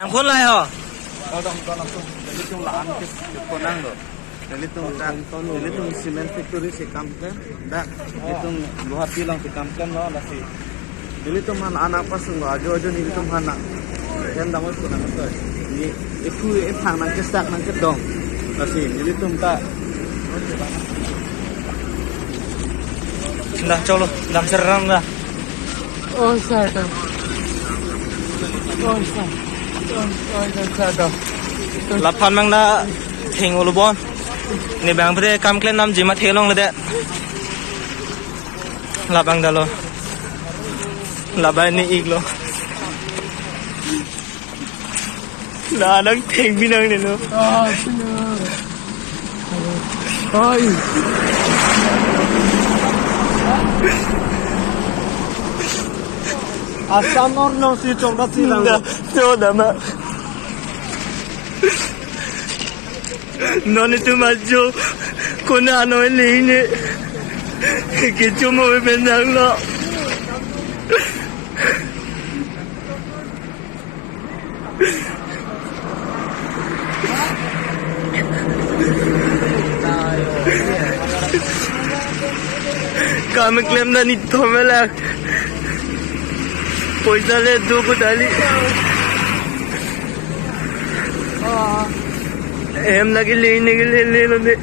Yang pun lah ya. Itu semen factory sekamkan, dah itu luar bilang sekamkan lah nasi. Jadi itu mana anak pas enggak aja ni itu mana. Kan dapat pun nak tu. Ni itu phang nak kestak nak kedong. Nasi. Jadi itu tak. Dah colo, dah serang dah. Oh sada. Oh sada. Lapan mang dah thing ulubon. Ni bang pada kam klen nam jimat helong le de. Lapang dah lo. Labai ni iglo. Lah nang thing binang ni lo. Ah, benar. Oi. Asam orang si coklat si lang. Dah, dah mak. Non itu maju, kena ano ini, kita mau benang lo. Kami klaim dah ni thomelak, poisa le do budali. Em lagi le low they